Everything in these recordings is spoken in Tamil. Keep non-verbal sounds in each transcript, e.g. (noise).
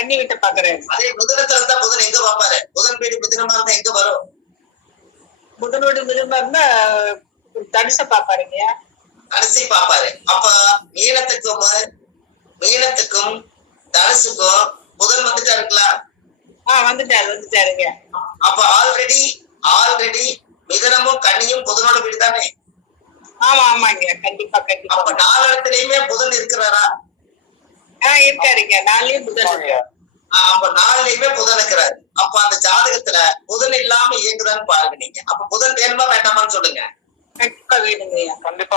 கன்னி விட்டு பாக்குறேன் அதே புதனத்துல இருந்தா புதன் எங்க பாப்பாரு புதன் வீடு மிதுனமா இருந்தா எங்க வரும்? புதனோட மிருகமா இருந்தா தனுச பாப்பாருங்க தனுசை பாப்பாரு அப்ப மீனத்துக்கும் மீனத்துக்கும் தனுசுக்கும் புதன் வந்துட்டாருங்களா? ஆஹ் வந்துட்டாரு வந்துட்டாருங்க அப்ப ஆல்ரெடி ஆல்ரெடி மிதனமும் கன்னியும் புதனோட வீடு தானே? ஆமா ஆமாங்க. கண்டிப்பா கண்டிப்பா. அப்ப நாலு இடத்துலயுமே புதன் இருக்கிறாரா? இருக்காருங்க. நாளையும் புதன் அப்ப நாலுலயுமே புதன் இருக்கிறாரு. அப்ப அந்த ஜாதகத்துல புதன் இல்லாம இயங்குதான்னு பாருங்க நீங்க. அப்ப புதன் வேணுமா வேண்டாமான்னு சொல்லுங்க. கண்டிப்பா வேணுங்க. கண்டிப்பா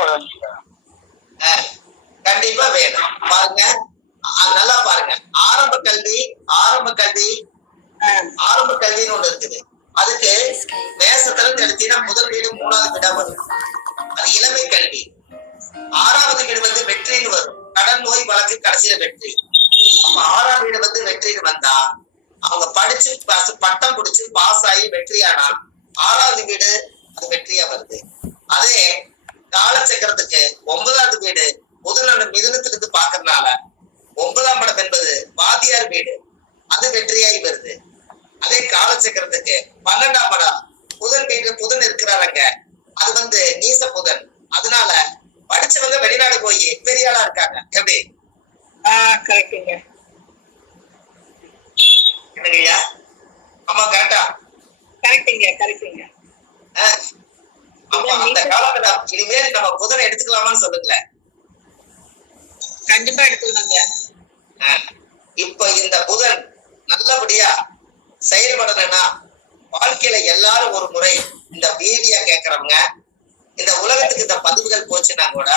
கண்டிப்பா வேணும். பாருங்க. நல்லா பாருங்க. ஆரம்ப கல்வி ஆரம்ப கல்வி ஆஹ் ஆரம்ப கல்வின்னு ஒண்ணு இருக்குது. அதுக்கு மேசத்துல இருந்து எடுத்தீங்கன்னா முதல் வீடு மூணாவது வீடா வரும். அது இளமை கல்வி. ஆறாவது வீடு வந்து வெற்றின்னு வரும். கடன் நோய் வழக்கு கடைசியில வெற்றி. அப்ப ஆறாம் வீடு வந்து வெற்றின்னு வந்தா அவங்க படிச்சு பட்டம் பிடிச்சு பாஸ் ஆகி வெற்றியானா ஆறாவது வீடு அது வெற்றியா வருது. அதே காலச்சக்கரத்துக்கு ஒன்பதாவது வீடு முதலாண்டு மிதனத்திலிருந்து பாக்குறதுனால ஒன்பதாம் படம் என்பது வாத்தியார் வீடு அது வெற்றியாகி வருது. அதே காலச்சக்கரத்துக்கு பன்னெண்டாம் படம் புதன் வீடு புதன் இருக்கிறாரங்க அது வந்து நீச புதன். அதனால படிச்சவங்க வெளிநாடு போய் பெரிய ஆளா இருக்காங்க. எப்படி? ஆஹ் கரெக்டுங்க என்னங்கய்யா? ஆமா கரெக்டா கரெக்டுங்க கரெக்டுங்க. அப்ப அந்த காலகட்டம் இனிமேல் நம்ம புதனை எடுத்துக்கலாமான்னு சொல்லுங்களேன். கண்டிப்பா எடுத்துக்கலாங்க. இப்ப இந்த புதன் நல்லபடியா செயல்படணும்னா வாழ்க்கையில எல்லாரும் ஒரு முறை இந்த வீடியோ கேக்குறவங்க இந்த உலகத்துக்கு இந்த பதிவுகள் போச்சுன்னா கூட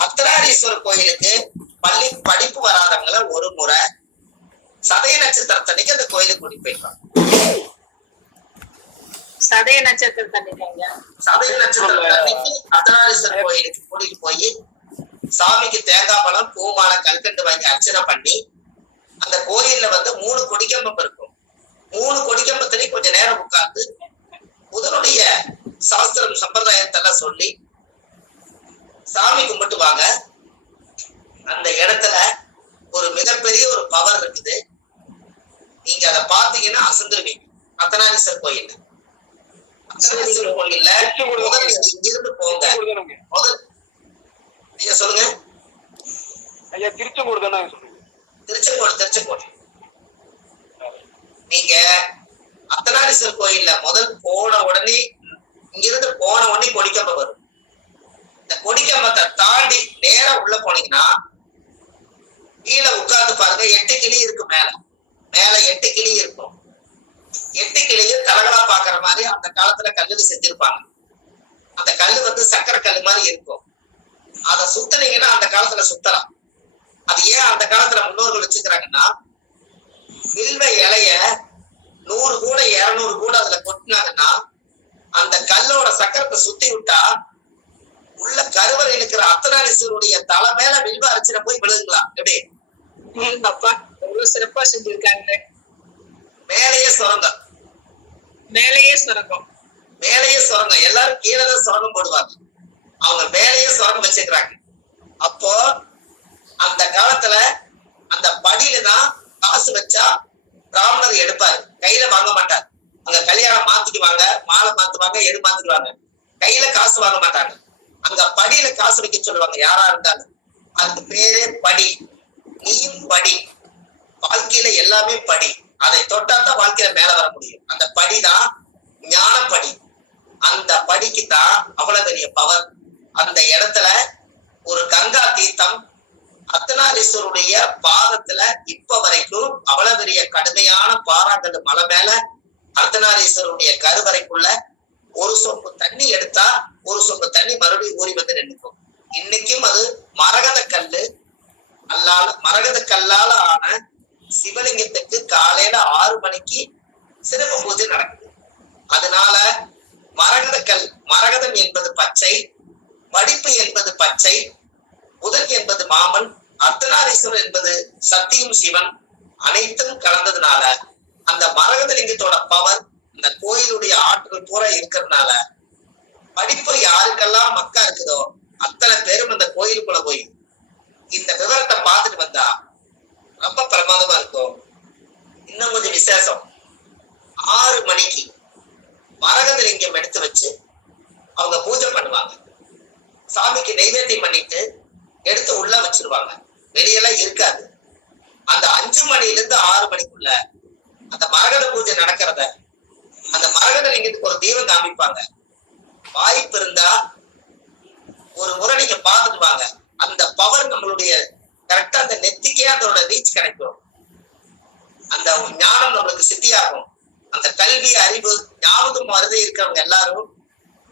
அர்த்தநாரீஸ்வரர் கோயிலுக்கு பள்ளி படிப்பு வராதவங்கள ஒரு முறை சதய நட்சத்திரத்தன்னைக்கு அந்த கோயிலுக்கு கூட்டிட்டு போயிடலாம் சதய நட்சத்திரம் தண்ணிங்க சதய கோயிலுக்கு கூட்டிட்டு போய் சாமிக்கு தேங்காய் பழம் பூமாலை கல்கண்டு வாங்கி அர்ச்சனை பண்ணி அந்த கோயில்ல வந்து மூணு கொடிக்கம்பம் இருக்கும். மூணு கொடிக்கம்பத்திலையும் கொஞ்ச நேரம் உட்கார்ந்து புதனுடைய சாஸ்திரம் சம்பிரதாயத்தெல்லாம் சொல்லி சாமி கும்பிட்டு வாங்க. அந்த இடத்துல ஒரு மிகப்பெரிய ஒரு பவர் இருக்குது. நீங்க அதை பார்த்தீங்கன்னா அசந்துருவீங்க. அத்தனாரீஸ்வரர் கோயில். அத்தனாரீஸ்வரர் கோயில்ல முதல்ல இங்கிருந்து போங்க. முதல் நீங்க சொல்லுங்க. ஐயா திருச்செங்கோடு தானே சொல்லுங்க திருச்செங்கோடு திருச்செங்கோடு. நீங்க அத்தனாரீஸ்வரர் கோயில்ல முதல் போன உடனே இங்கிருந்து போன உடனே கொடிக்கம்ப வரும். இந்த கொடிக்கம்பத்தை தாண்டி நேரா உள்ள போனீங்கன்னா கீழே உட்கார்ந்து பாருங்க எட்டு கிளி இருக்கு மேல. மேல எட்டு கிளி இருக்கும். எட்டு கிளியும் தலகளா பாக்குற மாதிரி அந்த காலத்துல கல்லுல செஞ்சிருப்பாங்க. அந்த கல்லு வந்து சக்கரை கல் மாதிரி இருக்கும். அதை சுத்தினீங்கன்னா அந்த காலத்துல சுத்தலாம். அது ஏன் அந்த காலத்துல முன்னோர்கள் வச்சுக்கிறாங்கன்னா வில்வ இலைய நூறு கூட இருநூறு கூட அதுல கொட்டினாங்கன்னா அந்த கல்லோட சக்கரத்தை சுத்தி விட்டா உள்ள கருவறை இருக்கிற அத்தனாரீஸ்வருடைய தலை மேல வில்வ அரைச்சிட போய் விழுங்கலாம் எப்படி? அப்பா எவ்வளவு சிறப்பா செஞ்சிருக்காங்க மேலேயே சுரங்கம். மேலேயே சுரங்கம். மேலேயே சுரங்கம். எல்லாரும் கீழே தான் சுரங்கம் போடுவாங்க. அவங்க மேலேயே சுரங்கம் வச்சுக்கிறாங்க. அப்போ அந்த காலத்துல அந்த படியில தான் காசு வச்சா பிராமணர் எடுப்பாரு. கையில வாங்க மாட்டார். அங்க கல்யாணம் மாத்திக்குவாங்க மாலை மாத்துவாங்க எடு மாத்திக்குவாங்க கையில காசு வாங்க மாட்டாங்க. அங்க படியில காசு வைக்க சொல்லுவாங்க யாரா இருந்தாலும். அதுக்கு பேரே படி. நீயும் படி. வாழ்க்கையில எல்லாமே படி. அதை தொட்டா தான் வாழ்க்கையில மேல வர முடியும். அந்த படிதான் ஞானப்படி அந்த படிக்கு தான் அவ்வளவு பெரிய பவர் அந்த இடத்துல ஒரு கங்கா தீர்த்தம் அத்தனாரீஸ்வருடைய பாதத்துல இப்ப வரைக்கும் அவ்வளவு பெரிய கடுமையான பாறாங்கல் மலை மேல அர்த்தநாரீஸ்வருடைய கருவறைக்குள்ள ஒரு சொம்பு தண்ணி எடுத்தா ஒரு சொம்பு தண்ணி மறுபடியும் ஊறி வந்து நின்றுக்கும் இன்னைக்கும் அது மரகத கல்லு அல்லால மரகத கல்லால ஆன சிவலிங்கத்துக்கு காலையில ஆறு மணிக்கு சிறப்பு பூஜை நடக்குது. அதனால மரகத கல் மரகதம் என்பது பச்சை படிப்பு என்பது பச்சை புதன் என்பது மாமன் அர்த்தநாரீஸ்வரர் என்பது சத்தியும் சிவன் அனைத்தும் கலந்ததுனால அந்த மரகதலிங்கத்தோட பவர் இந்த கோயிலுடைய ஆற்றல் பூரா இருக்கிறதுனால படிப்பு யாருக்கெல்லாம் மக்கா இருக்குதோ அத்தனை பேரும் இந்த கோயிலுக்குள்ள போய் இந்த விவரத்தை பார்த்துட்டு வந்தா ரொம்ப பிரமாதமா இருக்கும். இன்னும் கொஞ்சம் விசேஷம். ஆறு மணிக்கு மரகதலிங்கம் எடுத்து வச்சு அவங்க பூஜை பண்ணுவாங்க. சாமிக்கு நைவேத்தியம் பண்ணிட்டு எடுத்து உள்ள வச்சிருவாங்க. வெளியெல்லாம் இருக்காது. அந்த அஞ்சு மணில இருந்து ஆறு மணிக்குள்ள அந்த மரகத பூஜை நடக்கிறத அந்த மரகத லிங்கத்துக்கு ஒரு தீபம் காமிப்பாங்க. வாய்ப்பு இருந்தா ஒரு முறை நீங்க பார்த்துட்டு வாங்க. அந்த பவர் நம்மளுடைய கரெக்டா அந்த நெத்திக்கே அதோட ரீச் கிடைக்கும். அந்த ஞானம் நம்மளுக்கு சித்தியாகும். அந்த கல்வி அறிவு ஞாபகம் மருது இருக்கிறவங்க எல்லாரும்.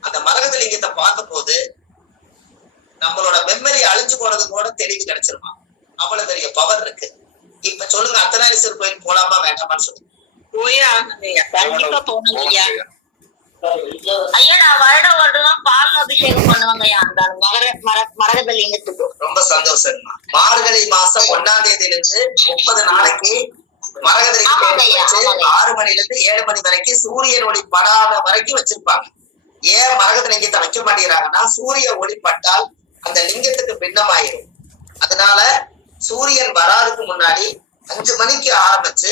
அந்த மரகத லிங்கத்தை பார்க்கும் போது நம்மளோட மெமரி அழிஞ்சு போனது கூட தெளிவு கிடைச்சிருமா? அவ்வளவு பெரிய பவர் இருக்கு. இப்ப சொல்லுங்க அர்த்தநாரீஸ்வரர் கோயில் போலாமா வேண்டாமான்னு சொல்லுங்க போயே கண்டிப்பா போகணும் ஐயா. நான் வருட வருடம் பால் அபிஷேகம் பண்ணுவாங்க ஐயா அந்த மகர மர மரகத லிங்கத்துக்கு ரொம்ப சந்தோஷம்மா. மார்கழி மாசம் ஒன்னாம் தேதியில இருந்து முப்பது நாளைக்கு மரகத. ஆறு மணில இருந்து ஏழு மணி வரைக்கும் சூரியன் ஒளி படாத வரைக்கும் வச்சிருப்பாங்க. ஏன் மரகத லிங்கத்தை வைக்க மாட்டேங்கிறாங்கன்னா சூரிய ஒளி பட்டால் அந்த லிங்கத்துக்கு பின்னமாயிரும். அதனால சூரியன் வராதுக்கு முன்னாடி அஞ்சு மணிக்கு ஆரம்பிச்சு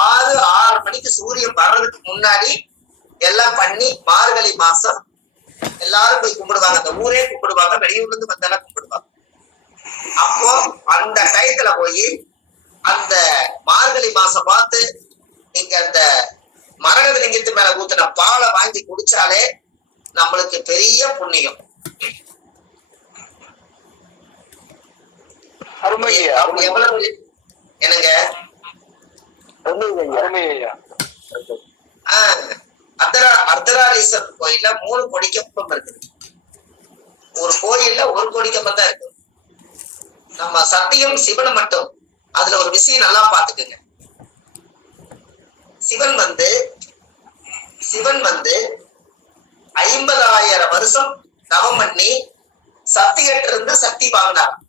ஆறு ஆறு மணிக்கு சூரியன் வர்றதுக்கு முன்னாடி எல்லாம் பண்ணி மார்கழி மாசம் எல்லாரும் போய் கும்பிடுவாங்க. அந்த ஊரே கும்பிடுவாங்க வெளியூர்ல இருந்து கும்பிடுவாங்க. அப்போ அந்த டயத்துல போய் அந்த மார்கழி மாசம் பார்த்து நீங்க அந்த மரகத லிங்கத்து மேல ஊத்தின பாலை வாங்கி குடிச்சாலே நம்மளுக்கு பெரிய புண்ணியம். அருமை அருமை. எவ்வளவு? என்னங்க? அருமை ஐயா. ஆஹ் அர்த்தரா அர்த்தராரீஸ்வரர் கோயில்ல மூணு கொடிக்கம்பம் இருக்குது. ஒரு கோயில்ல ஒரு கொடிக்கம்பம் தான் இருக்கு. நம்ம சத்தியம் சிவன் மட்டும். அதுல ஒரு விஷயம் நல்லா பாத்துக்குங்க சிவன் வந்து சிவன் வந்து ஐம்பதாயிரம் வருஷம் தவம் பண்ணி சக்திகிட்ட இருந்து சக்தி வாங்கினார்.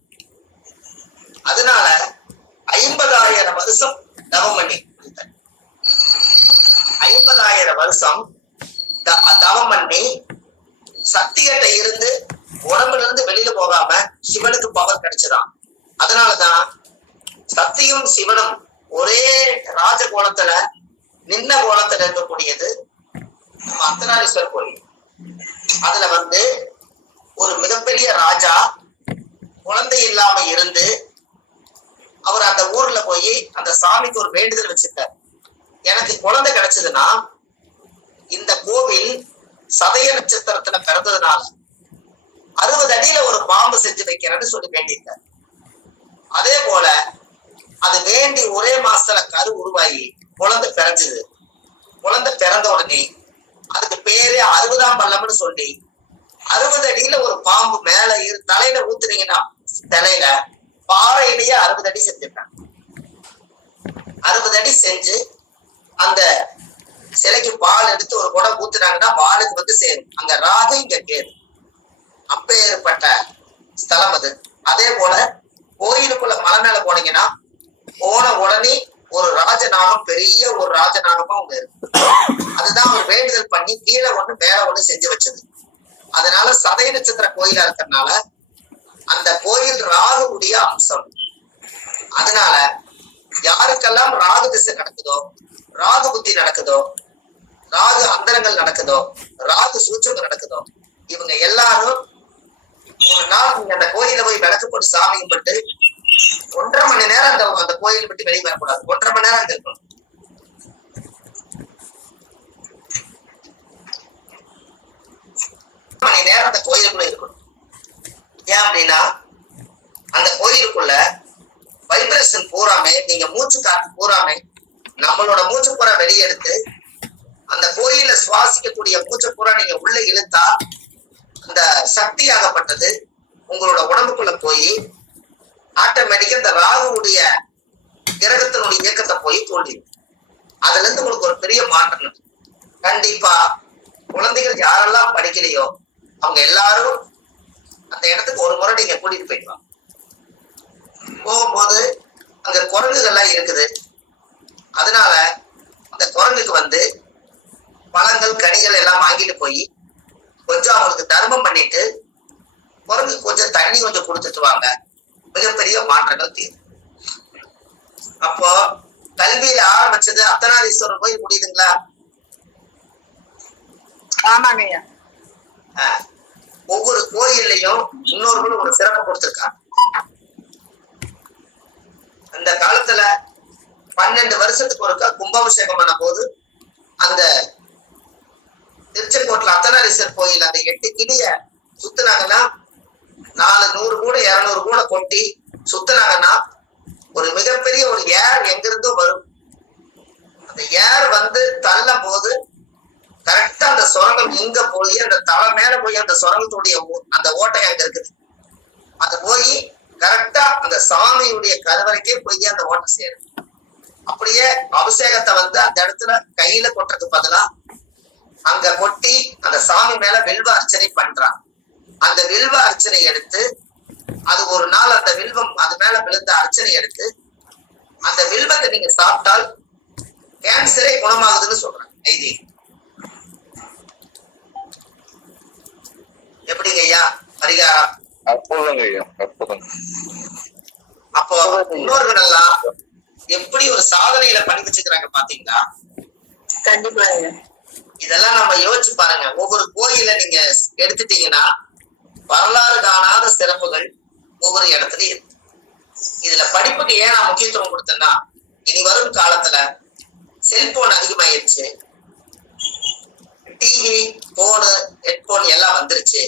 அதனால ஐம்பதாயிரம் வருஷம் தவம் பண்ணி ஐம்பதாயிரம் வருஷம் தவம் பண்ணி சக்திகிட்ட இருந்து உடம்புல இருந்து வெளியில போகாம சிவனுக்கு பவர் கிடைச்சதாம் அதனாலதான் சக்தியும் சிவனும் ஒரே ராஜ கோணத்துல நின்ன கோணத்துல இருக்கக்கூடியது நம்ம அர்த்தநாரீஸ்வரர் கோயில். அதுல வந்து ஒரு மிகப்பெரிய ராஜா குழந்தை இல்லாம இருந்து அவர் அந்த ஊர்ல போய் அந்த சாமிக்கு ஒரு வேண்டுதல் வச்சிருக்காரு. எனக்கு குழந்தை கிடைச்சதுன்னா இந்த கோவில் சதய நட்சத்திரத்துல பிறந்ததுனால அறுபது அடியில ஒரு பாம்பு செஞ்சு வைக்கிறேன்னு சொல்லி வேண்டியிருக்காரு. அதே போல அது வேண்டி ஒரே மாசத்துல கரு உருவாகி குழந்தை பிறந்தது. குழந்தை பிறந்த உடனே அதுக்கு பேரு அறுபதாம் பள்ளம்னு சொல்லி அறுபது அடியில ஒரு பாம்பு மேல இரு தலையில ஊத்துனீங்கன்னா தலையில பாறையிலேயே அறுபது அடி செஞ்சிருக்காங்க. அறுபது அடி செஞ்சு அந்த சிலைக்கு பால் எடுத்து ஒரு குடம் ஊத்துனாங்கன்னா பாலுக்கு வந்து சேரும். அங்க ராகு இங்க கேது. அப்பேற்பட்ட ஸ்தலம் அது. அதே போல கோயிலுக்குள்ள மலை மேல போனீங்கன்னா போன உடனே ஒரு ராஜநாகம் பெரிய ஒரு ராஜநாகமா அவங்க இருக்கு. அதுதான் ஒரு வேண்டுதல் பண்ணி கீழே ஒண்ணு மேல ஒண்ணு செஞ்சு வச்சது. அதனால சதய நட்சத்திர கோயிலா இருக்கிறதுனால அந்த கோயில் ராகுவுடைய அம்சம். அதனால யாருக்கெல்லாம் ராகு திசை நடக்குதோ ராகு புத்தி நடக்குதோ ராகு அந்தரங்கள் நடக்குதோ ராகு சூச்சகம் நடக்குதோ இவங்க எல்லாரும் ஒரு நாள் நீங்க அந்த கோயில போய் விளக்கு போட்டு சாமி கும்பிட்டு ஒன்றரை மணி நேரம் அந்த அந்த கோயில் விட்டு வெளியே வரக்கூடாது. ஒன்றரை மணி நேரம் அங்க இருக்கணும். மணி நேரம் அந்த கோயிலுக்குள்ள இருக்கணும். ஏன் அப்படின்னா அந்த கோயிலுக்குள்ள வைப்ரேஷன் பூராமே நீங்க மூச்சு காத்து பூராமே நம்மளோட மூச்சு பூரா வெளியே எடுத்து அந்த கோயில சுவாசிக்கக்கூடிய மூச்சு பூரா நீங்க உள்ள இழுத்தா அந்த சக்தியாகப்பட்டது உங்களோட உடம்புக்குள்ள போய் ஆட்டோமேட்டிக்கா இந்த ராகுவுடைய கிரகத்தினுடைய இயக்கத்தை போய் தோண்டிடும் அதுல இருந்து உங்களுக்கு ஒரு பெரிய மாற்றம் கண்டிப்பா குழந்தைகள் யாரெல்லாம் படிக்கலையோ அவங்க எல்லாரும் அந்த இடத்துக்கு ஒரு முறை நீங்க கூட்டிட்டு போயிட்டு வாங்க. போகும்போது அங்க குரங்குகள்லாம் இருக்குது. அதனால அந்த வந்து பழங்கள் கனிகள் எல்லாம் வாங்கிட்டு போய் கொஞ்சம் அவங்களுக்கு தர்மம் பண்ணிட்டு குரங்கு கொஞ்சம் தண்ணி கொஞ்சம் கொடுத்துட்டு வாங்க. மிகப்பெரிய மாற்றங்கள் தீரும். அப்போ கல்வியில ஆரம்பிச்சது அர்த்தநாரீஸ்வரர் போய் முடியுதுங்களா? ஆமாங்க ஒவ்வொரு கோயில்லையும் முன்னோர்கள் ஒரு சிறப்பு கொடுத்திருக்காங்க அந்த காலத்துல பன்னெண்டு வருஷத்துக்கு ஒருக்கா கும்பாபிஷேகம் பண்ண போது அந்த திருச்செங்கோட்டில் அர்த்தநாரீஸ்வரர் கோயில் அந்த எட்டு கிளிய சுத்தினாங்கன்னா நாலு நூறு கூட இருநூறு கூட கொட்டி சுத்தினாங்கன்னா ஒரு மிகப்பெரிய ஒரு ஏர் எங்கிருந்தோ வரும். அந்த ஏர் வந்து தள்ளும் போது கரெக்டா அந்த சுரங்கம் எங்க போய் அந்த தலை மேல போய் அந்த சுரங்கத்துடைய ஓ- அந்த ஓட்டை அங்க இருக்குது. அது போய் கரெக்டா அந்த சாமியுடைய கருவறைக்கே போய் அந்த ஓட்டை சேரும். அப்படியே அபிஷேகத்தை வந்து அந்த இடத்துல கையில கொட்டுறதுக்கு பதிலா அங்க கொட்டி அந்த சாமி மேல வில்வ அர்ச்சனை பண்றான். அந்த வில்வ அர்ச்சனை எடுத்து அது ஒரு நாள் அந்த வில்வம் அது மேல விழுந்த அர்ச்சனை எடுத்து அந்த வில்வத்தை நீங்க சாப்பிட்டால் கேன்சரே குணமாகுதுன்னு சொல்றாங்க. ஐதீகம். எப்படிங்க ஐயா பரிகாரம் அற்புதங்க ஐயா அற்புதம் அப்போ முன்னோர்கள் எல்லாம் எப்படி ஒரு சாதனையில பண்ணி வச்சுக்கிறாங்க பாத்தீங்களா? கண்டிப்பா இதெல்லாம் நம்ம யோசிச்சு பாருங்க. ஒவ்வொரு கோயில நீங்க எடுத்துட்டீங்கன்னா வரலாறு காணாத சிறப்புகள் ஒவ்வொரு இடத்துலயும் இருக்கு. இதுல படிப்புக்கு ஏன் நான் முக்கியத்துவம் கொடுத்தேன்னா இனி வரும் காலத்துல செல்போன் அதிகமாயிருச்சு. டிவி போனு ஹெட்போன் எல்லாம் வந்துருச்சு.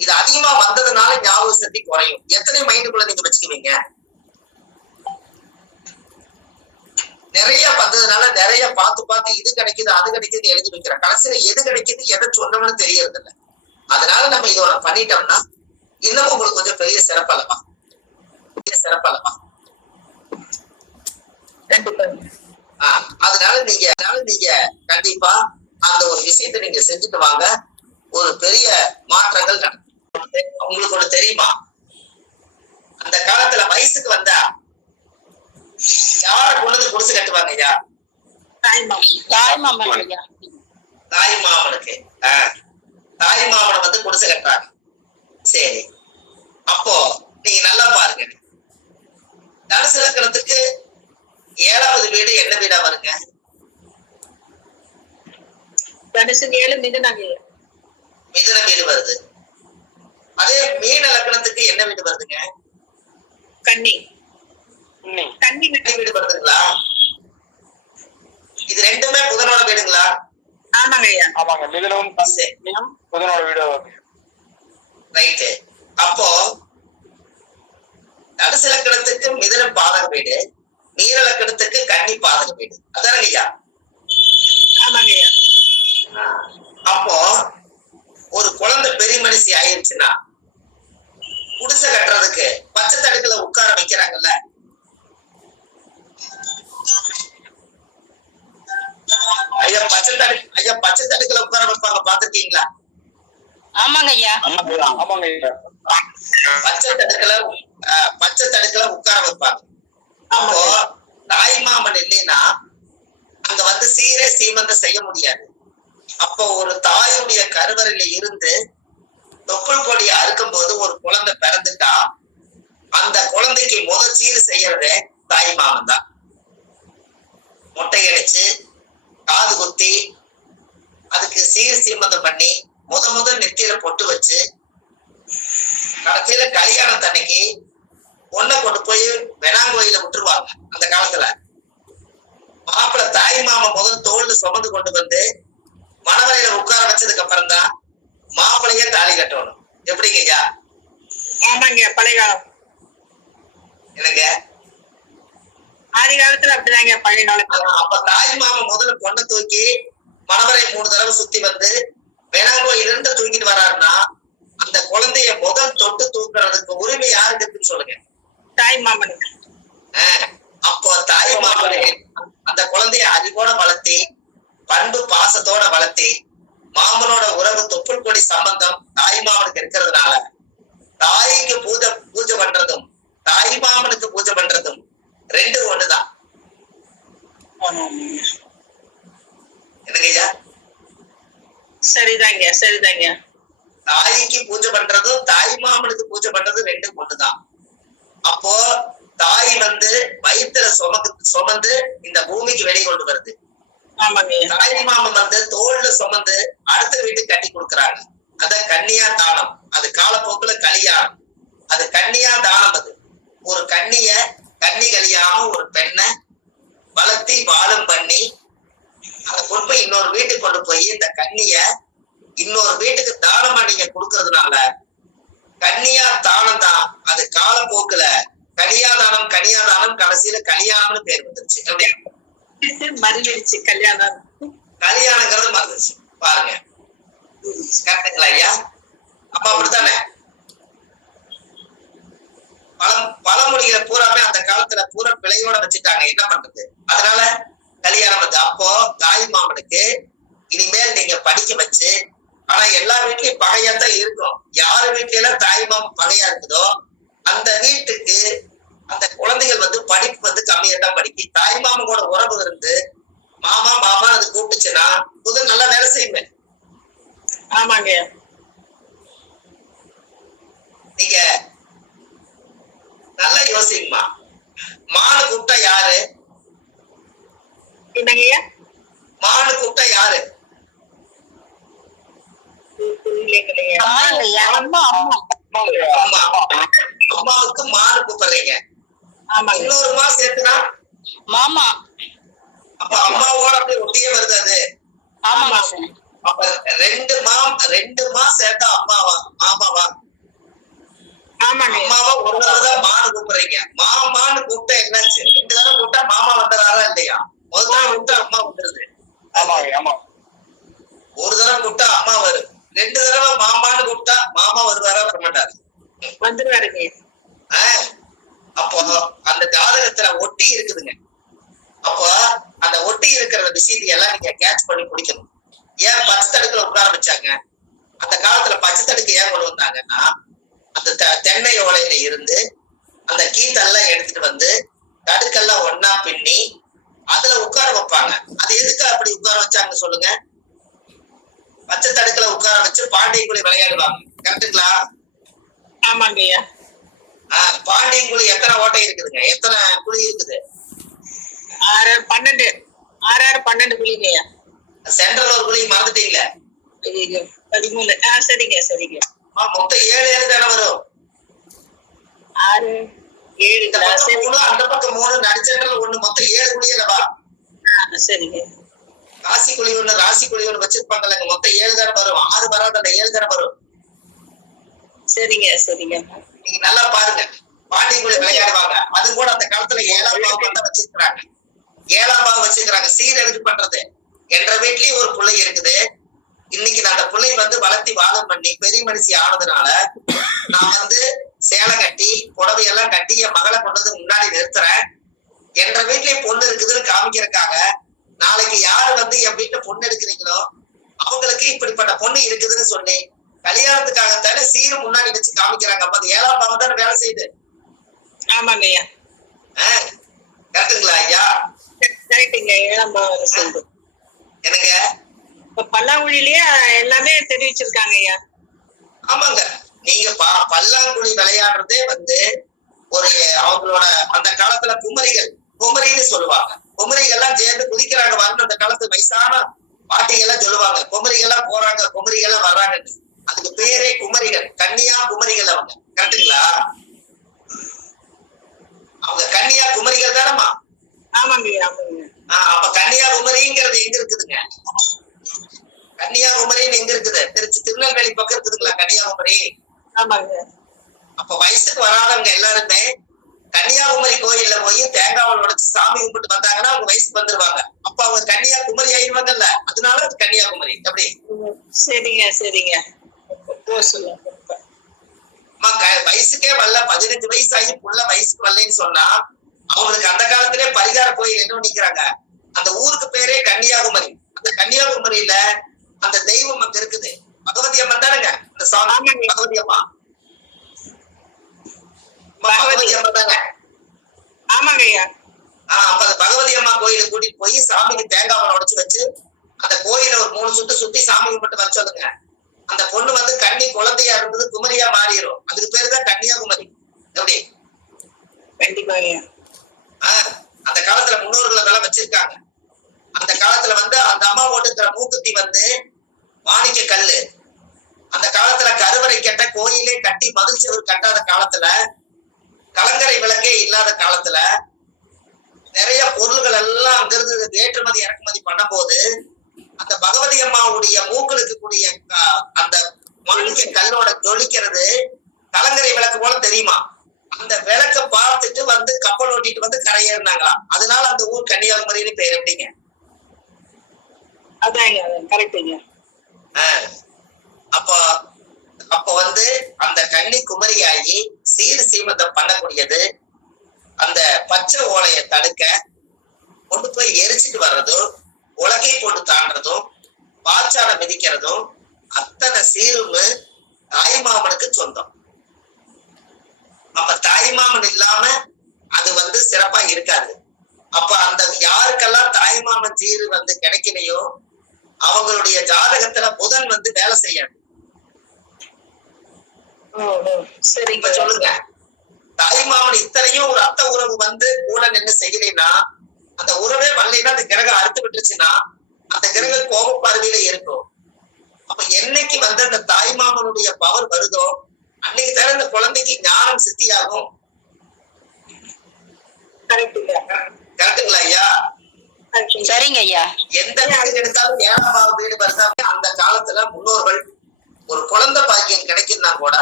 இது அதிகமா வந்ததுனால ஞாபக சக்தி குறையும். எத்தனை மைண்டுக்குள்ள நீங்க வச்சுக்குவீங்க? நிறைய வந்ததுனால நிறைய பார்த்து பார்த்து இது கிடைக்குது அது கிடைக்குது எழுதி வைக்கிறேன். கடைசியில எது கிடைக்குது எதை சொன்னோம்னு தெரியறது இல்ல அதனால நம்ம இதோட பண்ணிட்டோம்னா இன்னமும் உங்களுக்கு கொஞ்சம் பெரிய சிறப்பல்லவா? பெரிய சிறப்பல்லவா? ஆஹ் அதனால நீங்க அதனால நீங்க கண்டிப்பா அந்த ஒரு விஷயத்தை நீங்க செஞ்சுட்டு வாங்க. ஒரு பெரிய மாற்றங்கள் நடக்கும். உங்களுக்கு ஒண்ணு தெரியுமா? அந்த காலத்துல வயசுக்கு வந்தா யார கொண்டு வந்து குடிசை கட்டுவாங்க ஐயா? தாய் மாமனுக்கு. தாய் மாமனை வந்து குடிசை கட்டுறாங்க. சரி. அப்போ நீங்க நல்லா பாருங்க. தனுசு லக்கணத்துக்கு ஏழாவது வீடு என்ன வீடா வருங்க? தனுசு ஏழு மிதுனாங்க ஐயா. மிதுன வீடு வருது. அதே மீன லக்கணத்துக்கு என்ன வீடு வருதுங்க? கன்னி. கன்னி. வீடு வருதுங்களா? இது ரெண்டுமே புதனோட வீடுங்களா? ஆமாங்க ஐயா. ஆமாங்க மிதனமும் புதனோட வீடு ரைட்டு அப்போ தனுசு லக்கணத்துக்கு மிதுன பாதக வீடு மீன லக்கணத்துக்கு கன்னி பாதக வீடு. அதானங்க ஐயா? ஆமாங்க ஐயா. அப்போ ஒரு குழந்தை பெரிய மனுஷி ஆயிருச்சுன்னா குடிசை கட்டுறதுக்கு பச்சை தடுக்கல உட்கார வைக்கிறாங்கல்ல? ஐயா பச்சை தடு ஐயா பச்சை தடுக்கல உட்கார வைப்பாங்க பாத்திருக்கீங்களா ஆமாங்க ஐயா. ஆமாங்க ஐயா. பச்சை தடுக்கல அஹ், பச்சை தடுக்கல உட்கார வைப்பாங்க. அப்போ தாய் மாமன் இல்லைன்னா அங்க வந்து சீரே சீமந்தம் செய்ய முடியாது. அப்போ ஒரு தாயுடைய கருவறையில இருந்து தொப்புள் கொடியை அறுக்கும் போது ஒரு குழந்தை பிறந்துட்டா அந்த குழந்தைக்கு முத சீர் செய்யறது தாய் மாமன் தான். முட்டை அடிச்சு காது குத்தி அதுக்கு சீர் சீமந்தம் பண்ணி முத முத நெத்தியில பொட்டு வச்சு கடைசியில கல்யாணத்தன்னைக்கு பொண்ணை கொண்டு போய் வெணாங்கோயில விட்டுருவாங்க அந்த காலத்துல. மாப்பிள்ள தாய் மாமா முதல் தோல்னு சுமந்து கொண்டு வந்து மணவரையில உட்கார வச்சதுக்கு அப்புறம் தான் மாப்பிள்ளையே தாலி கட்டணும். எப்படிங்க ஐயா ஆமாங்க பழைய காலம் எனக்கு ஆதி காலத்துல அப்படிதாங்க பழைய காலத்துல. அப்ப தாய் மாமா முதல்ல பொண்ணை தூக்கி மணவரை மூணு தடவை சுத்தி வந்து வேணாங்கோயில் இருந்து தூக்கிட்டு வராருன்னா அந்த குழந்தைய முதல் தொட்டு தூக்குறதுக்கு உரிமை யாருக்கு இருக்குன்னு சொல்லுங்க. தாய் மாமனுக்கு. அப்போ தாய் மாமனே அந்த குழந்தைய அறிவோட வளர்த்தி பண்பு பாசத்தோட வளர்த்தி மாமனோட உறவு தொப்புள் கொடி சம்பந்தம் தாய் மாமனுக்கு இருக்கிறதுனால தாய்க்கு பூஜை பூஜை பண்றதும் தாய் மாமனுக்கு பூஜை பண்றதும் ரெண்டும் ஒண்ணுதான். என்னங்கய்யா சரிதாங்க சரிதாங்க. தாய்க்கு பூஜை பண்றதும் தாய் மாமனுக்கு பூஜை பண்றதும் ரெண்டும் ஒண்ணுதான். அப்போ தாய் வந்து வயிற்றுல சுமக்கு சுமந்து இந்த பூமிக்கு வெளியே கொண்டு வருது. தாய் மாமன் வந்து தோல்ல சுமந்து அடுத்த வீட்டுக்கு கட்டி கொடுக்கறாங்க. அத கன்னியா தானம். அது காலப்போக்குல கலியாணம். அது கன்னியா தானம் அது. ஒரு கண்ணிய கன்னி கலியாம ஒரு பெண்ணை வளர்த்தி பாலம் பண்ணி அதை கொண்டு போய் இன்னொரு வீட்டுக்கு கொண்டு போய் இந்த கண்ணிய இன்னொரு வீட்டுக்கு தானமா நீங்க கொடுக்கறதுனால கன்னியா தானம் தான். அது காலப்போக்குல கனியாதானம் கனியாதானம் கடைசியில கல்யாணம்னு பேர் வந்துருச்சு. எப்படி (laughs) மறுவிடுச்சு கல்யாணம். கல்யாணங்கிறது மறந்துச்சு பாருங்க. கரெக்டுங்களா ஐயா அப்ப அப்படித்தானே? பழம் பழமொழிகளை பூராமே அந்த காலத்துல பூரா பிழையோட வச்சுட்டாங்க. என்ன பண்றது? அதனால கல்யாணம் வந்து அப்போ தாய் மாமனுக்கு இனிமேல் நீங்க படிக்க வச்சு ஆனா எல்லா வீட்லயும் பகையா தான் இருக்கும் யார் வீட்ல எல்லாம் தாய் மாமன் பகையா இருக்குதோ அந்த வீட்டுக்கு அந்த குழந்தைகள் வந்து படிப்பு வந்து கம்மியா தான் படிக்கும் தாய் மாமன் கூட உறவு இருந்து மாமா மாமா அது கூப்பிட்டுச்சுன்னா புது நல்லா வேலை செய்யுமே. ஆமாங்க. நீங்க நல்லா யோசிங்கம்மா. மானு கூப்பிட்டா யாரு? என்னங்கய்யா மானு கூப்பிட்டா யாரு? அம்மாவுக்கு மானு கூப்பிடுறீங்க இன்னொரு மா சேர்த்துனா? மாமா. அப்ப அம்மாவோட அப்படியே ஒட்டியே வருது அது. ஆமாங்க. சார் அப்ப ரெண்டு மா ரெண்டு மா சேர்த்தா அம்மாவா? மாமாவா? அம்மாவா ஒரு தான் மானு கூப்பிடுறீங்க. மாமான்னு கூப்பிட்டா என்னாச்சு? ரெண்டு தடவை கூப்பிட்டா மாமா வந்துடுறாரா இல்லையா? முதல் தடவை கூப்பிட்டா அம்மா வந்துருது ஆமாங்க ஆமா. ஒரு தடவை கூப்பிட்டா அம்மா வரும் ரெண்டு தடவை மாமான்னு கூப்பிட்டா மாமா வருவாரா? வர மாட்டாரு வந்துருவாருங்க. ஆஹ் அப்போ அந்த ஜாதகத்துல ஒட்டி இருக்குதுங்க. அப்போ அந்த ஒட்டி இருக்கிற விஷயத்தை எல்லாம் நீங்க கேட்ச் பண்ணி பிடிக்கணும். ஏன் பச்சை தடுக்குல உட்கார வச்சாங்க? அந்த காலத்துல பச்சை தடுக்கு ஏன் கொண்டு வந்தாங்கன்னா அந்த தெ- தென்னை ஓலையில இருந்து அந்த கீத்தெல்லாம் எடுத்துட்டு வந்து தடுக்கெல்லாம் ஒன்னா பின்னி அதுல உட்கார வைப்பாங்க. அது எதுக்கு அப்படி உட்கார வச்சாங்க சொல்லுங்க. பச்சை தடுக்கல உட்கார வச்சு பாண்டியக்குழி விளையாடுவாங்க. கரெக்டுங்களா ஆமாங்கய்யா ஆஹ் பாண்டியங்குழி எத்தனை ஓட்டை இருக்குதுங்க? எத்தனை குழி இருக்குது? ஆறு பன்னெண்டு. ஆறு ஆறு பன்னெண்டு புள்ளிங்கய்யா சென்ட்ரல் ஒரு குழி மறந்துட்டீங்களே? பதிமூணு. ஆ சரிங்க சரிங்க. மொத்தம் ஏழு ஏழு தானே வரும்? ஆறு ஏழு. இந்த பக்கம் மூணு அந்த பக்கம் மூணு நடுச்சென்ட்ரல் ஒண்ணு மொத்தம் ஏழு குழி அல்லவா சரிங்க. ராசி குழி ஒண்ணு ராசி குழி ஒண்ணு வச்சிருப்பாங்கல்ல மொத்தம் ஏழு தானே வரும். ஆறு அந்த ஏழு தானே வரும். சரிங்க சரிங்க. நீங்க நல்லா பாருங்க. பாண்டியங்குழி விளையாடுவாங்க. அது கூட அந்த காலத்துல ஏழாம் பாவம் தான் வச்சிருக்கிறாங்க. ஏழாம் பாவம் வச்சிருக்கிறாங்க. சீரழிவு பண்றது. என்ற வீட்லயும் ஒரு பிள்ளை இருக்குது. இன்னைக்கு நான் அந்த பிள்ளை வந்து வளர்த்தி வாதம் பண்ணி பெரிய மனுஷி ஆனதுனால நான் வந்து சேலை கட்டி புடவை எல்லாம் கட்டி என் மகளை கொண்டு வந்து முன்னாடி நிறுத்துறேன். என்ற வீட்லயே பொண்ணு இருக்குதுன்னு காமிக்கிறக்காங்க நாளைக்கு யாரு வந்து என் வீட்டுல பொண்ணு எடுக்கிறீங்களோ அவங்களுக்கு இப்படிப்பட்ட பொண்ணு இருக்குதுன்னு சொன்னேன் கல்யாணத்துக்காகத்தானே சீரு முன்னாடி வச்சு காமிக்கிறாங்க. அப்ப அது ஏழாம் பாவம் தானே வேலை செய்யுது? ஆமாங்கய்யா ஆஹ் கரெக்டுங்களா ஐயா? கரெக்டுங்க ஏழாம் பாவம் சொல்லுது எனக்கு இப்ப பல்லாங்குழிலேயே எல்லாமே தெரிவிச்சிருக்காங்க ஐயா. ஆமாங்க. நீங்க ப- பல்லாங்குழி விளையாடுறதே வந்து ஒரு அவங்களோட அந்த காலத்துல குமரிகள் குமரின்னு சொல்லுவாங்க. குமரிகள்லாம் சேர்ந்து குதிக்கிறாங்க. வரணும் அந்த காலத்து வயசான பாட்டிகள்லாம் சொல்லுவாங்க. குமரிகள்லாம் போறாங்க குமரிகள்லாம் வர்றாங்கன்னு. அதுக்கு பேரே குமரிகள். கன்னியா குமரிகள் அவங்க. கரெக்டுங்களா அவங்க கன்னியா குமரிகள் தானம்மா? ஆமாங்க அப்ப கன்னியாகுமரிங்கிறது எங்க இருக்குதுங்க? கன்னியாகுமரின்னு எங்க இருக்குது? திருச்சி திருநெல்வேலி பக்கம் இருக்குதுங்களா கன்னியாகுமரி ஆமாங்க. அப்ப வயசுக்கு வராதவங்க எல்லாருமே கன்னியாகுமரி கோயில்ல போய் தேங்காவை உடைச்சு சாமி கும்பிட்டு வந்தாங்கன்னா அவங்க வயசுக்கு வந்துருவாங்க. அப்ப அவங்க கன்னியாகுமரி ஆயிடுவாங்கல்ல அதனால அது கன்னியாகுமரி எப்படி? சரிங்க சரிங்க போ சொல்லுங்க அம்மா க- வயசுக்கே வரல. பதினஞ்சு வயசு ஆகி புள்ள வயசுக்கு வரலன்னு சொன்னா அவங்களுக்கு அந்த காலத்திலே பரிகார கோயில் என்ன நிக்கிறாங்க அந்த ஊருக்கு பேரே கன்னியாகுமரி. அந்த கன்னியாகுமரியில அந்த தெய்வம் அங்க இருக்குது. பகவதி அம்மன் தானுங்க? அந்த சாமி. பகவதி அம்மா. பகவதி. அம்மன் தானே? ஆமாங்கய்யா ஆஹ் அப்ப அந்த பகவதி அம்மா கோயிலுக்கு கூட்டிட்டு போய் சாமிக்கு தேங்காய் உடைச்சு வச்சு அந்த கோயில ஒரு மூணு சுத்து சுத்தி சாமி கும்பிட்டு வர சொல்லுங்க அந்த பொண்ணு வந்து கன்னி குழந்தையா இருந்தது குமரியா மாறிடும் அதுக்கு பேரு தான் கன்னியாகுமரி எப்படி? அந்த காலத்துல முன்னோர்கள் அதெல்லாம் வச்சிருக்காங்க. அந்த காலத்துல வந்து அந்த அம்மா ஓட்டுக்கிற மூக்குத்தி வந்து மாணிக்க கல்லு. அந்த காலத்துல கருவறை கட்ட கோயிலே கட்டி மதில் செவர் கட்டாத காலத்துல கலங்கரை விளக்கே இல்லாத காலத்துல நிறைய பொருள்கள் எல்லாம் அங்கிருந்து ஏற்றுமதி இறக்குமதி பண்ணும்போது அந்த பகவதி அம்மாவுடைய மூக்கில் இருக்கக்கூடிய அஹ், அந்த மாணிக்க கல்லோட ஜொலிக்கிறது கலங்கரை விளக்கு போல தெரியுமா? அந்த விளக்க பார்த்துட்டு வந்து கப்பல் ஓட்டிட்டு வந்து கரையேறினாங்களாம் அதனால அந்த ஊர் கன்னியாகுமரின்னு பேர் எப்படிங்க? அதான் ஐயா கரெக்ட் ஐயா ஆஹ் அப்போ அப்ப வந்து அந்த கன்னி குமரியாகி சீர் சீமந்தம் பண்ணக்கூடியது அந்த பச்சை ஓலையை தடுக்க கொண்டு போய் எரிச்சிட்டு வர்றதும் உலகை போட்டு தாண்டதும் பாச்சால மிதிக்கிறதும் அத்தனை சீருமு தாய்மாமனுக்கு சொந்தம். அப்ப தாய்மாமன் இல்லாம அது வந்து சிறப்பா இருக்காது. அப்ப அந்த யாருக்கெல்லாம் தாய்மாமன் சீரு வந்து கிடைக்கலையோ அவங்களுடைய ஜாதகத்துல புதன் வந்து வேலை செய்யாது. இப்ப சொல்லுங்க. தாய்மாமன் இத்தனையும் ஒரு அத்த உறவு வந்து கூட நின்று செய்யலைன்னா அந்த உறவே வரலைன்னா அந்த கிரகம் அறுத்து விட்டுருச்சுன்னா அந்த கிரகம் கோப பார்வையில இருக்கும். அப்ப என்னைக்கு வந்து அந்த தாய்மாமனுடைய பவர் வருதோ அன்னைக்கு தானே இந்த குழந்தைக்கு ஞானம் சித்தியாகும். கரெக்டுங்களா ஐயா. சரிங்க ஐயா. எந்த வீடு எடுத்தாலும் ஏழாமாவது வீடு வருதா அந்த காலத்துல முன்னோர்கள் ஒரு குழந்தை பாக்கியம் கிடைக்குதுன்னா கூட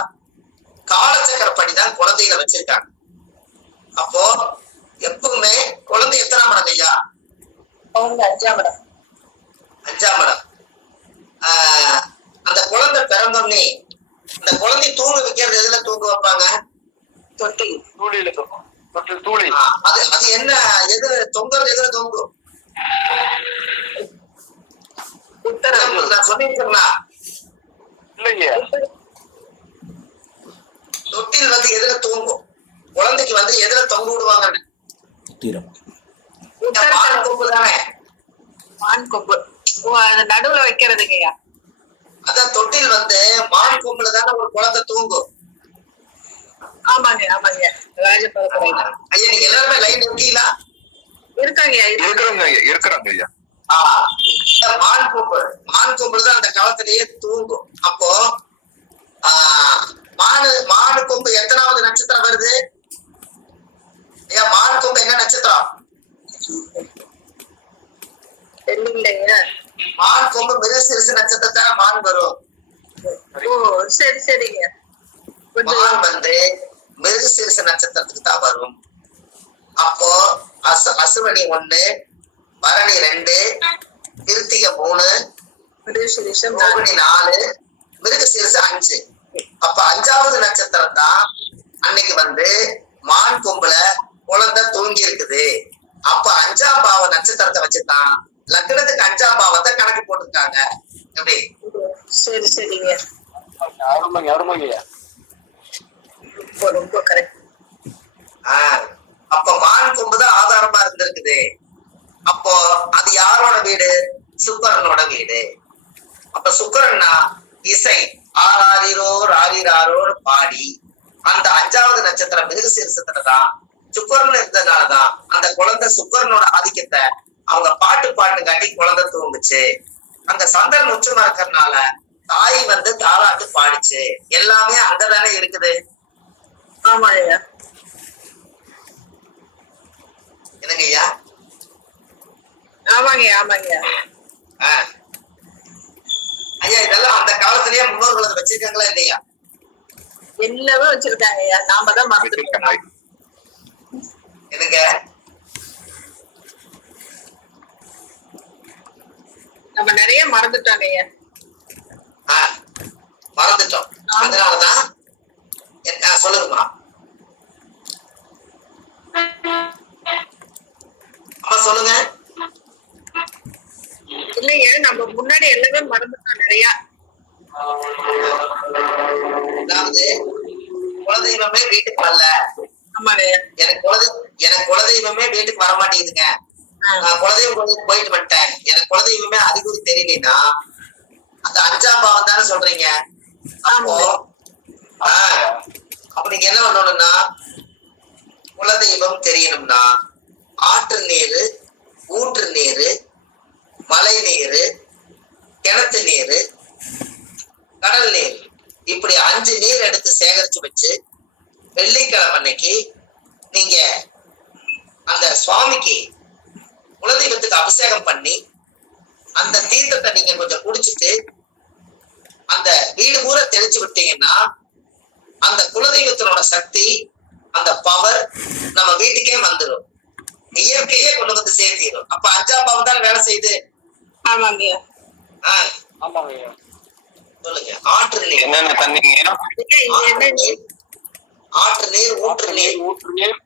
காலச்சக்கரப்படி தான் குழந்தைகளை வச்சிருக்காங்க. அப்போ எப்பவுமே குழந்தை எத்தனாம் மடம் ஐயா? அவங்க அஞ்சாம் இடம் அஞ்சாம் மடம். ஆஹ் அந்த குழந்தை பிறந்தோடனே அந்த குழந்தை தூங்க வைக்கிறது எதுல தூங்க வைப்பாங்க? தொட்டி தூளியில தொட்டு தூளி அது அது என்ன எது தொங்குறது எதுல தொங்கும்? நான் இல்லைங்க தொட்டில் வந்து எதுல தூங்கும்? குழந்தைக்கு வந்து எதுல தொங்க விடுவாங்கன்னு. தீரம். இந்த பால் கொம்பு தானே மான் கொம்பு நடுவுல வைக்கிறதுங்க ஐயா அதான் தொட்டில் வந்து மான் கொம்புல தானே ஒரு குழந்தை தூங்கும். ஆமாங்க ஆமாங்க ஐயா நீங்க எல்லாருமே லைன் இருக்கீங்களா? இருக்காங்க. இருக்கிறாங்க இருக்கிறாங்க ஐயா ஆஹ் இந்த மான் கொம்பு மான் கொம்புல தான் அந்த காலத்திலேயே தூங்கும். அப்போ ஆஹ் மானு மானு கொம்பு எத்தனாவது நட்சத்திரம் வருது? ஐயா மான் கொம்பு என்ன நட்சத்திரம்? மான் கொம்பு மிருகசிரிசு நட்சத்திரத்தை மான் வரும். சரி சரிங்க. மான் வந்து மிருகசீரிச நட்சத்திரத்துக்கு தான் வரும். அப்போ அசு அசுவனி ஒண்ணு பரணி ரெண்டு கிருத்திகை மூணு ரோகிணி நாலு மிருகசீரிச அஞ்சு. அப்ப அஞ்சாவது நட்சத்திரம் தான் அன்னைக்கு வந்து மான் கொம்புல குழந்தை தூங்கி இருக்குது. அப்ப அஞ்சாம் பாவ நட்சத்திரத்தை வச்சுதான் லக்னத்துக்கு அஞ்சாம் பாவத்தை கணக்கு போட்டிருக்காங்க. எப்படி? சரி சரிங்க. ரொம்ப ரொம்ப கரெக்ட் ஆஹ் அப்ப மான் கொம்பு தான் ஆதாரமா இருந்திருக்குது. அப்போ அது யாரோட வீடு? சுக்கரனோட வீடு. அப்ப சுக்கரன்னா இசை. ஆறாரிரோ ராரிராரோன்னு பாடி. அந்த அஞ்சாவது நட்சத்திரம் மிருகசீரிசத்துல தான் சுக்கரன் இருந்ததுனாலதான் அந்த குழந்தை சுக்கரனோட ஆதிக்கத்தை அவங்க பாட்டு பாட்டு காட்டி குழந்தை தூங்குச்சு அந்த சந்திரன் உச்சமா இருக்கறதுனால தாய் வந்து தாலாட்டு பாடிச்சு. எல்லாமே அங்கதானே இருக்குது. ஆமா ஐயா. என்னங்க ஐயா? ஆமாங்க ஆமாங்க. ஐயா. இதெல்லாம் அந்த காலத்திலேயே முன்னோர்கள் வச்சிருக்காங்களா இல்லையா? எல்லாமே வச்சிருக்காங்க ஐயா. நாம தான் மறந்துருக்கோம் எனக்கு நம்ம நிறைய மறந்துட்டோங்க ஐயா ஆ, மறந்துட்டோம். அதனாலதான் சொல்லுங்கம்மா. அம்மா சொல்லுங்க. இல்லைங்க நம்ம முன்னாடி எல்லாமே மறந்துட்டோம் நிறைய. அதாவது குலதெய்வமே வீட்டுக்கு வரல. எனக்கு குலதெய் எனக்கு குலதெய்வமே வீட்டுக்கு வர மாட்டேங்குதுங்க குலதெய்வம் கோயிலுக்கு போயிட்டு வந்துட்டேன். எனக்கு குலதெய்வமே அறிகுறி தெரியல பாவம் தானே சொல்றீங்க? அப்போ அப்ப நீங்க என்ன பண்ணணும்னா குலதெய்வம் தெரியணும்னா ஆற்று நீர் ஊற்று நீர் மழை நீர் கிணத்து நீர் கடல் நீர். இப்படி அஞ்சு நீர் எடுத்து சேகரிச்சு வச்சு வெள்ளிக்கிழமை அன்னைக்கு நீங்க அந்த சுவாமிக்கு குலதெய்வத்துக்கு அபிஷேகம் பண்ணி அந்த தீர்த்தத்தை நீங்க கொஞ்சம் குடிச்சிட்டு அந்த வீடு பூரா தெளிச்சு விட்டீங்கன்னா அந்த குலதெய்வத்தினோட சக்தி அந்த பவர் நம்ம வீட்டுக்கே வந்துடும் இயற்கையே கொண்டு வந்து சேர்த்திடும் அப்ப அஞ்சாம் பாவம் தான் வேலை செய்யுது? ஆமாங்க. ஆமாங்க. சொல்லுங்க. ஆற்று என்னென்ன தண்ணிங்க ஐயா, இது என்ன நீர் ஆற்று நீர் ஊற்று நீர் ஊற்று நீர்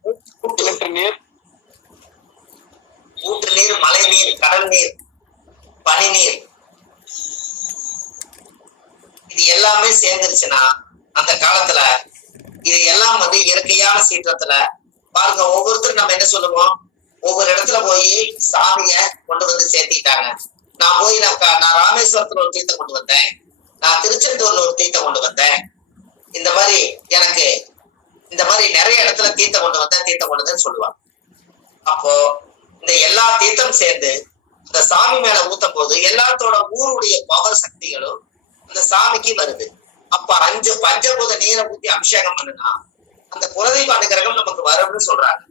கிணற்று நீர். ஊற்று நீர். மழை நீர் கடல் நீர் பனி நீர். இது எல்லாமே சேர்ந்துருச்சுன்னா அந்த காலத்துல இது எல்லாம் வந்து இயற்கையான சீற்றத்துல பாருங்க ஒவ்வொருத்தரும் நம்ம என்ன சொல்லுவோம்? ஒவ்வொரு இடத்துல போய் சாமிய கொண்டு வந்து சேர்த்திட்டாங்க நான் போய் நான் நான் ராமேஸ்வரத்துல ஒரு தீர்த்தம் கொண்டு வந்தேன். நான் திருச்செந்தூர்ல ஒரு தீர்த்தம் கொண்டு வந்தேன். இந்த மாதிரி எனக்கு இந்த மாதிரி நிறைய இடத்துல தீர்த்தம் கொண்டு வந்தேன் தீர்த்தம் கொண்டு சொல்லுவாங்க. அப்போ இந்த எல்லா தீர்த்தம் சேர்ந்து இந்த சாமி மேல ஊத்தும் போது எல்லாத்தோட ஊருடைய பவர் சக்திகளும் அந்த சாமிக்கு வருது. அப்ப அஞ்சு பஞ்சபூத நீரை ஊத்தி அபிஷேகம் பண்ணுனா அந்த குலதெய்வ அனுகிரகம் நமக்கு வரும்னு சொல்றாங்க.